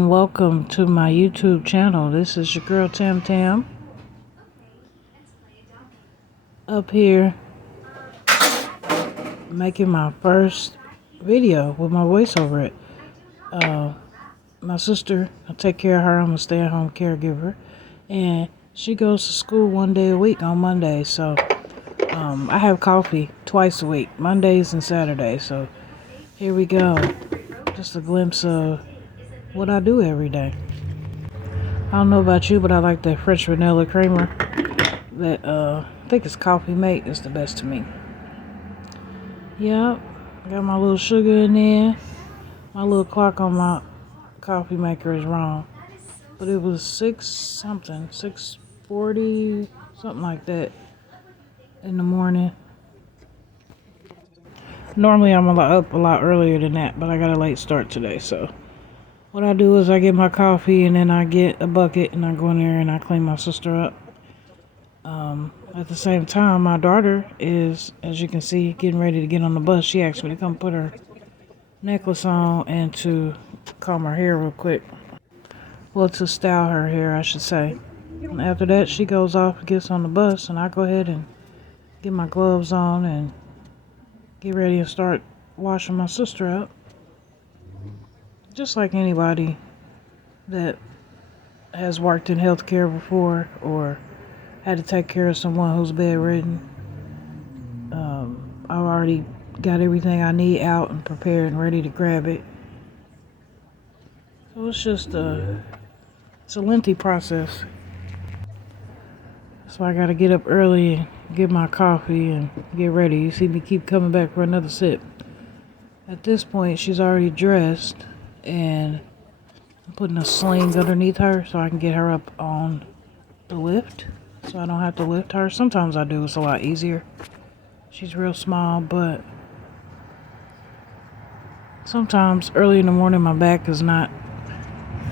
and welcome to my YouTube channel. This is your girl Tam Tam up here making my first video with my voice over it. My sister, I take care of her. I'm a stay-at-home caregiver, and she goes to school 1 day a week on Monday. So I have coffee twice a week, Mondays and Saturdays. So here we go. Just a glimpse of what I do every day. I don't know about you, but I like that French vanilla creamer. That I think it's Coffee Mate is the best to me. Yep, got my little sugar in there. My little clock on my coffee maker is wrong, but it was 6:40, something like that in the morning. Normally I'm up a lot earlier than that, but I got a late start today. So what I do is I get my coffee and then I get a bucket and I go in there and I clean my sister up. At the same time, my daughter is, as you can see, getting ready to get on the bus. She asked me to come put her necklace on and to comb her hair real quick. Well, to style her hair, I should say. And after that, she goes off and gets on the bus, and I go ahead and get my gloves on and get ready and start washing my sister up. Just like anybody that has worked in healthcare before or had to take care of someone who's bedridden. I've already got everything I need out and prepared and ready to grab it. So it's a lengthy process. So I gotta get up early and get my coffee and get ready. You see me keep coming back for another sip. At this point, she's already dressed and I'm putting a sling underneath her so I can get her up on the lift. So I don't have to lift her. Sometimes I do, it's a lot easier. She's real small, but sometimes early in the morning my back is not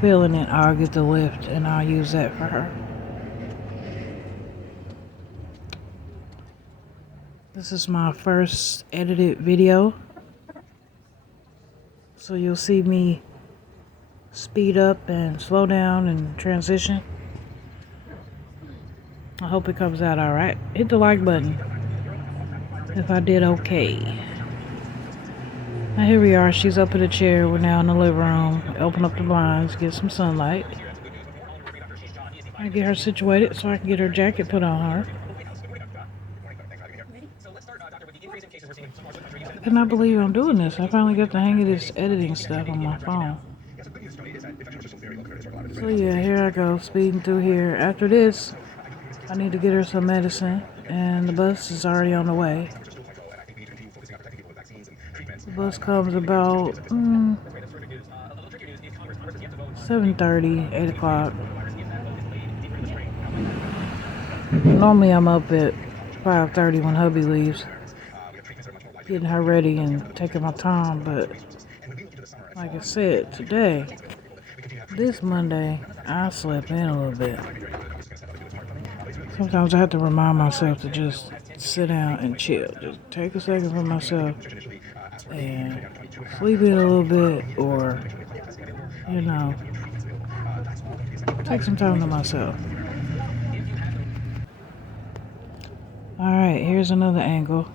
feeling it. I'll get the lift and I'll use that for her. This is my first edited video, so you'll see me speed up and slow down and transition. I hope it comes out alright. Hit the like button if I did okay. Now here we are, she's up in a chair. We're now in the living room. Open up the blinds, get some sunlight. I get her situated so I can get her jacket put on her. I cannot believe I'm doing this. I finally got the hang of this editing stuff on my phone. So yeah, here I go, speeding through here. After this, I need to get her some medicine, and the bus is already on the way. The bus comes about 7:30, 8 o'clock. Normally I'm up at 5:30 when hubby leaves, getting her ready and taking my time, but like I said, this Monday, I slept in a little bit. Sometimes I have to remind myself to just sit down and chill. Just take a second for myself and sleep in a little bit, or, take some time to myself. Alright, here's another angle.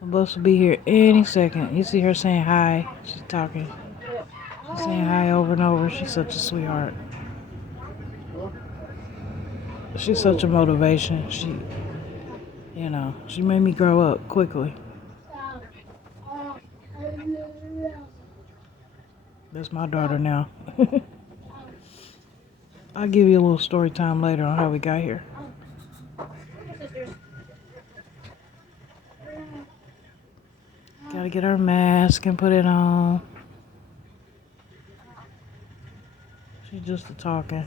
The bus will be here any second. You see her saying hi. She's talking. She's saying hi over and over. She's such a sweetheart. She's such a motivation. She made me grow up quickly. That's my daughter now. I'll give you a little story time later on how we got here. Gotta get her mask and put it on. She's just a talking.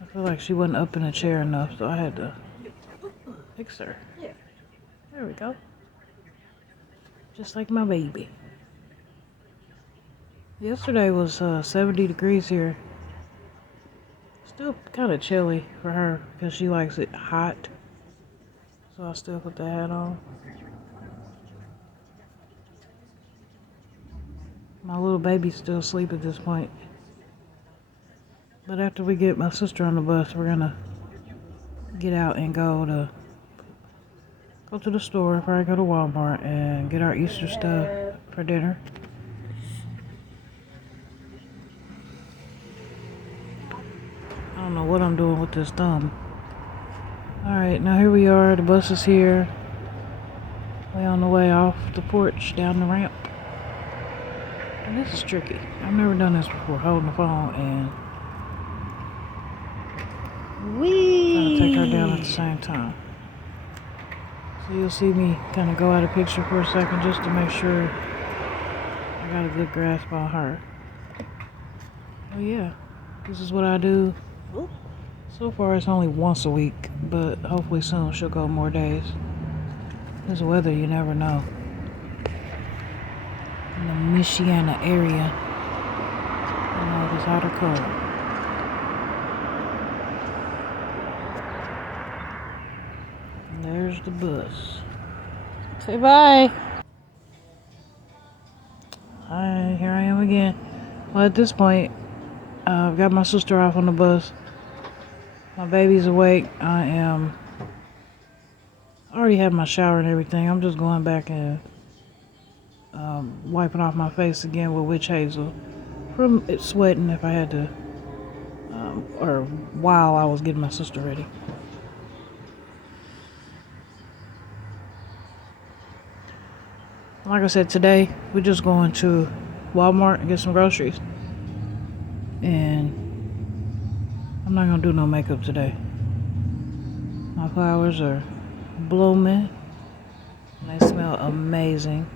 I feel like she wasn't up in a chair enough, so I had to fix her. There we go. Just like my baby. Yesterday was 70 degrees here. Still kind of chilly for her because she likes it hot. So I still put the hat on. My little baby's still asleep at this point. But after we get my sister on the bus, we're gonna get out and go to the store, probably go to Walmart and get our Easter stuff for dinner. I don't know what I'm doing with this thumb. Alright, now here we are. The bus is here. Way on the way off the porch, down the ramp. And this is tricky. I've never done this before, holding the phone and trying to take her down at the same time. So you'll see me kind of go out of picture for a second just to make sure I got a good grasp on her. Oh yeah, this is what I do. So far it's only once a week, but hopefully soon she'll go more days. This weather, you never know. In the Michiana area, you know, if it's hot or cold. And there's the bus. Say bye. Hi, here I am again. Well, at this point, I've got my sister off on the bus. My baby's awake. I already had my shower and everything. I'm just going back and wiping off my face again with witch hazel from it sweating if I had to, or while I was getting my sister ready. Like I said, today we're just going to Walmart and get some groceries. And I'm not gonna do no makeup today. My flowers are blooming and they smell amazing.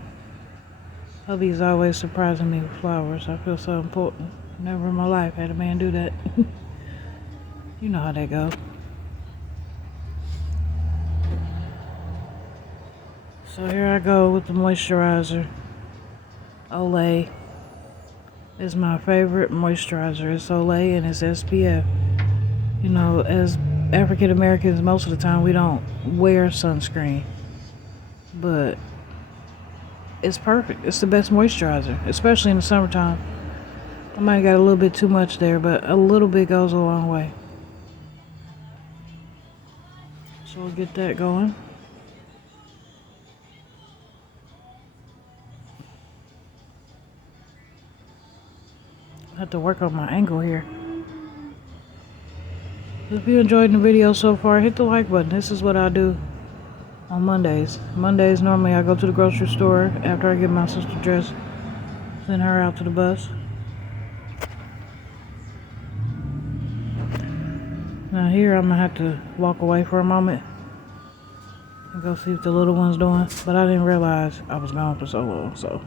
Hubby's always surprising me with flowers. I feel so important. Never in my life had a man do that. You know how that goes. So here I go with the moisturizer. Olay is my favorite moisturizer. It's Olay and it's SPF. You know, as African Americans, most of the time we don't wear sunscreen. But it's perfect. It's the best moisturizer, especially in the summertime. I might have got a little bit too much there, but a little bit goes a long way. So we'll get that going. I have to work on my angle here. If you enjoyed the video so far, hit the like button. This is what I do on Mondays. Mondays, normally I go to the grocery store after I get my sister dressed, send her out to the bus. Now here I'm gonna have to walk away for a moment and go see what the little one's doing, but I didn't realize I was gone for so long, so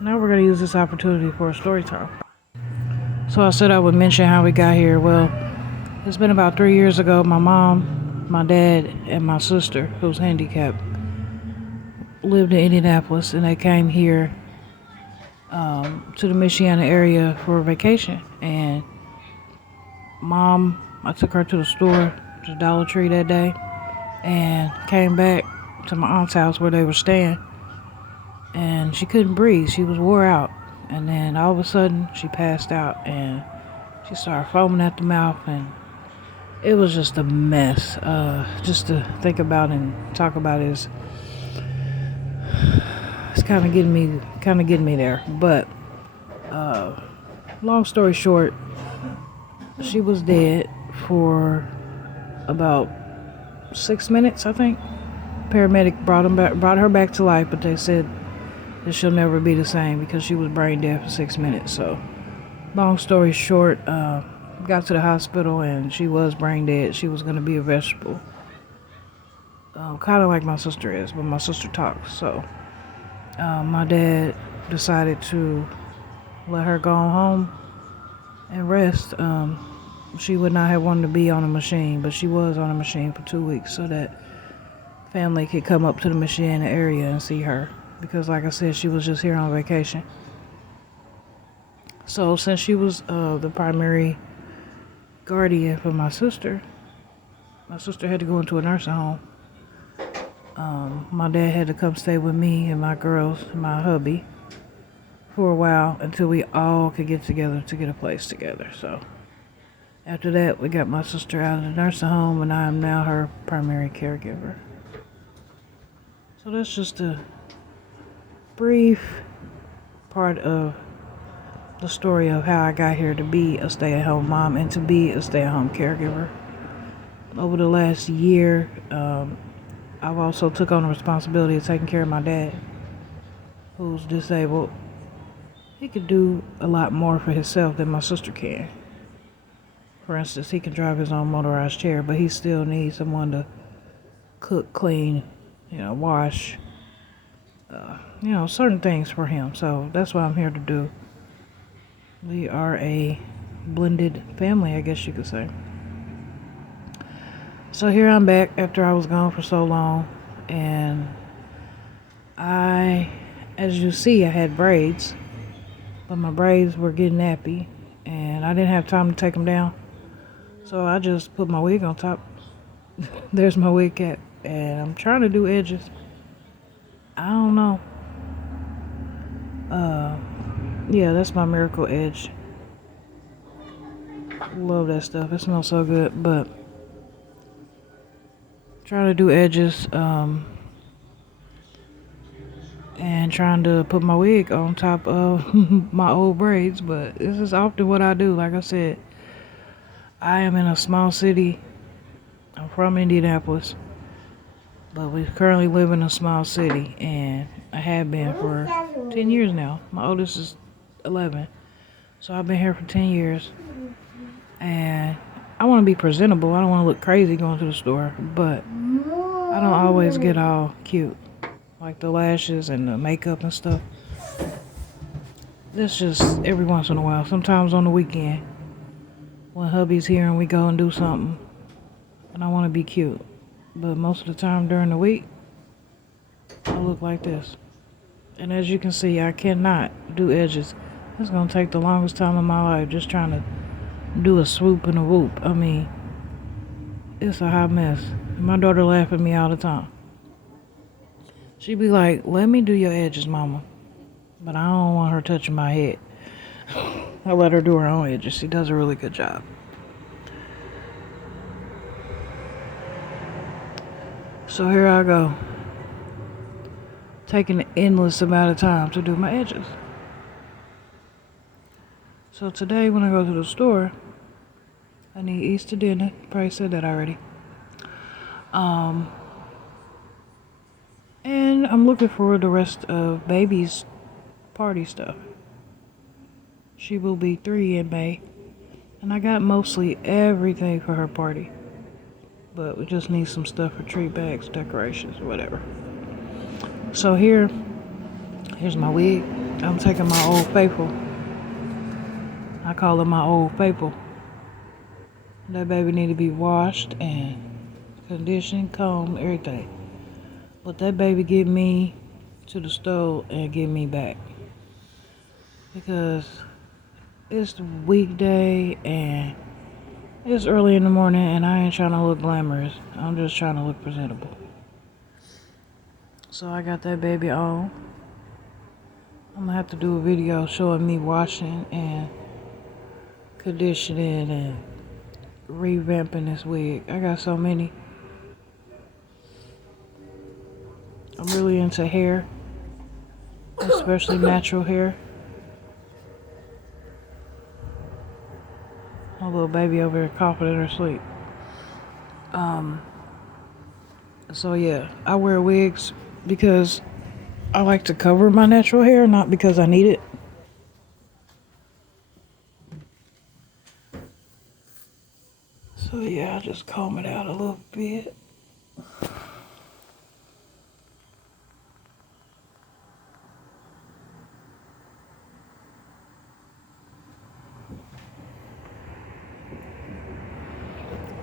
now we're gonna use this opportunity for a story time. So I said I would mention how we got here. Well, it's been about 3 years ago. My mom, my dad, and my sister, who's handicapped, lived in Indianapolis, and they came here to the Michiana area for a vacation. And Mom, I took her to the store, to Dollar Tree that day, and came back to my aunt's house where they were staying. And she couldn't breathe. She was wore out. And then all of a sudden, she passed out, and she started foaming at the mouth, and it was just a mess. Just to think about and talk about it's kind of getting me there. But long story short, she was dead for about 6 minutes, I think. Paramedic brought her back to life, but they said that she'll never be the same because she was brain dead for 6 minutes. So, long story short, got to the hospital and she was brain dead. She was going to be a vegetable. Kind of like my sister is, but my sister talks. So, my dad decided to let her go home and rest. She would not have wanted to be on a machine, but she was on a machine for 2 weeks so that family could come up to the Michiana area and see her. Because like I said, she was just here on vacation. So since she was the primary guardian for my sister had to go into a nursing home. My dad had to come stay with me and my girls and my hubby. for a while until we all could get together to get a place together. So after that, we got my sister out of the nursing home, and I am now her primary caregiver. So that's just a brief part of the story of how I got here to be a stay-at-home mom and to be a stay-at-home caregiver. Over the last year, I've also took on the responsibility of taking care of my dad, who's disabled. He could do a lot more for himself than my sister can. For instance, he can drive his own motorized chair, but he still needs someone to cook, clean, wash, certain things for him. So that's what I'm here to do. We are a blended family, I guess you could say. So here I'm back after I was gone for so long, and as you see, I had braids, but my braids were getting nappy, and I didn't have time to take them down, so I just put my wig on top. There's my wig cap, and I'm trying to do edges. I don't know. Yeah, that's my Miracle Edge. Love that stuff. It smells so good, but trying to do edges, and trying to put my wig on top of my old braids, but this is often what I do. Like I said, I am in a small city. I'm from Indianapolis, but we currently live in a small city, and I have been for 10 years now. My oldest is 11, so I've been here for 10 years, and I want to be presentable. I don't want to look crazy going to the store, but I don't always get all cute, like the lashes and the makeup and stuff. That's just every once in a while. Sometimes on the weekend, when hubby's here and we go and do something, and I want to be cute. But most of the time during the week, I look like this. And as you can see, I cannot do edges. It's going to take the longest time of my life just trying to do a swoop and a whoop. I mean, it's a hot mess. My daughter laughs at me all the time. She be like, let me do your edges, mama. But I don't want her touching my head. I let her do her own edges. She does a really good job. So here I go, taking an endless amount of time to do my edges. So today when I go to the store, I need Easter dinner. Probably said that already. And I'm looking for the rest of baby's party stuff. She will be 3 in May. And I got mostly everything for her party. But we just need some stuff for tree bags, decorations, whatever. So here's my wig. I'm taking my Old Faithful. I call it my Old Faithful. That baby need to be washed and conditioned, combed, everything. But that baby get me to the stove and get me back. Because it's the weekday and it's early in the morning and I ain't trying to look glamorous. I'm just trying to look presentable. So I got that baby on. I'm gonna have to do a video showing me washing and conditioning and revamping this wig. I got so many. I'm really into hair, especially natural hair. My little baby over here coughing in her sleep. So yeah, I wear wigs because I like to cover my natural hair, not because I need it. So yeah, I just comb it out a little bit.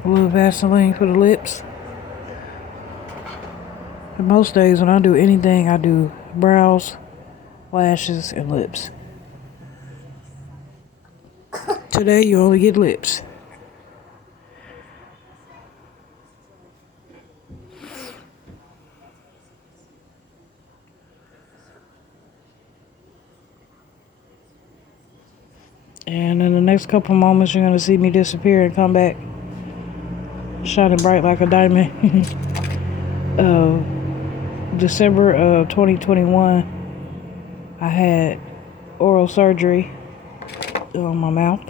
A little Vaseline for the lips. And most days when I do anything, I do brows, lashes, and lips. Today you only get lips. And in the next couple moments, you're going to see me disappear and come back shining bright like a diamond. December of 2021, I had oral surgery on my mouth.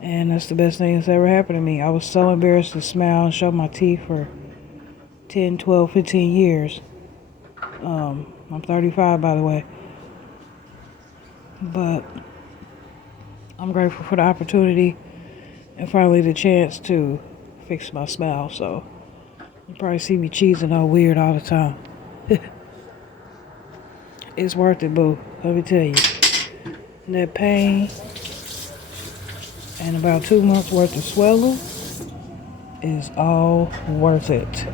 And that's the best thing that's ever happened to me. I was so embarrassed to smile and show my teeth for 10, 12, 15 years. I'm 35, by the way. But I'm grateful for the opportunity and finally the chance to fix my smile. So you probably see me cheesing all weird all the time. It's worth it, boo. Let me tell you. That pain and about 2 months worth of swelling is all worth it.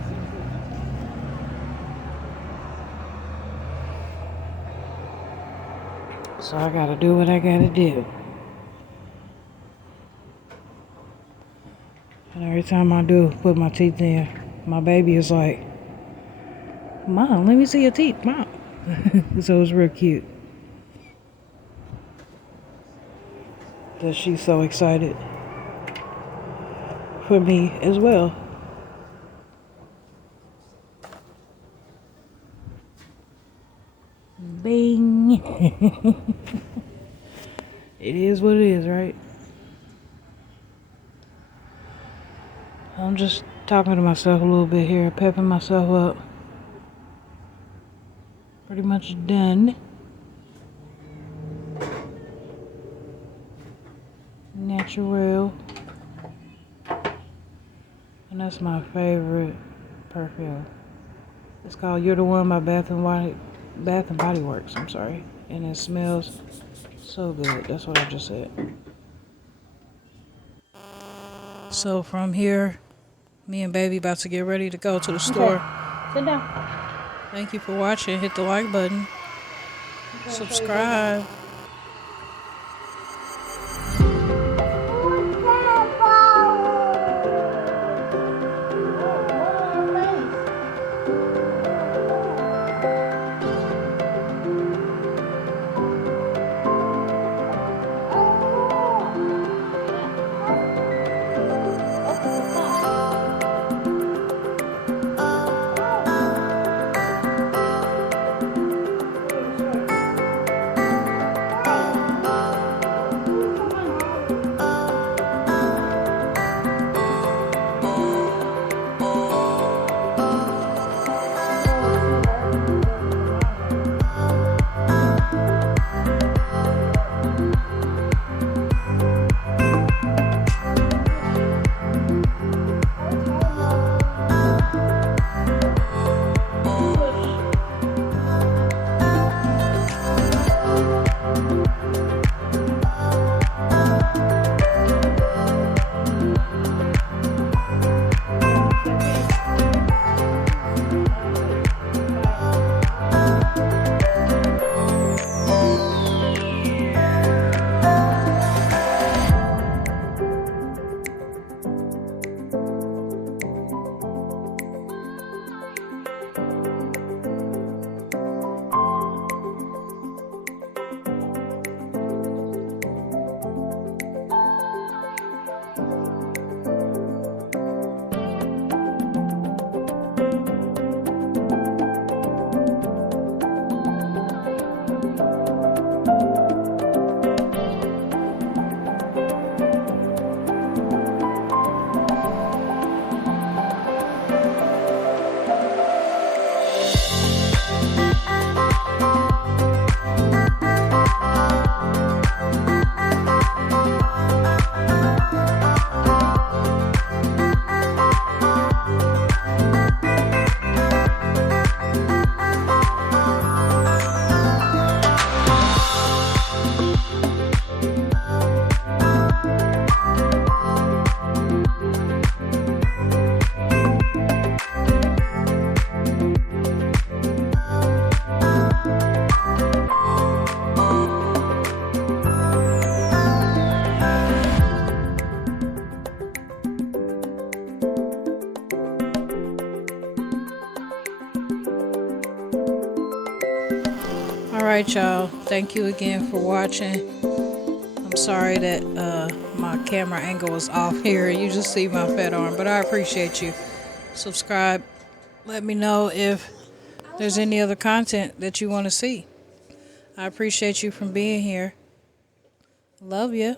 So I gotta do what I gotta do. And every time I do put my teeth in, my baby is like, Mom, let me see your teeth, Mom. So it's real cute that she's so excited for me as well. Bing. It is what it is, right? I'm just talking to myself a little bit here, pepping myself up. Pretty much done. Natural. And that's my favorite perfume. It's called You're the One by Bath and Body Works, I'm sorry. And it smells so good. That's what I just said. So from here, me and baby about to get ready to go to the store. Okay. Sit down. Thank you for watching. Hit the like button. Subscribe. Alright, y'all. Thank you again for watching. I'm I'm sorry that my camera angle is off here. You just see my fat arm, but I appreciate you. Subscribe. Let me know if there's any other content that you want to see. I appreciate you from being here. Love you.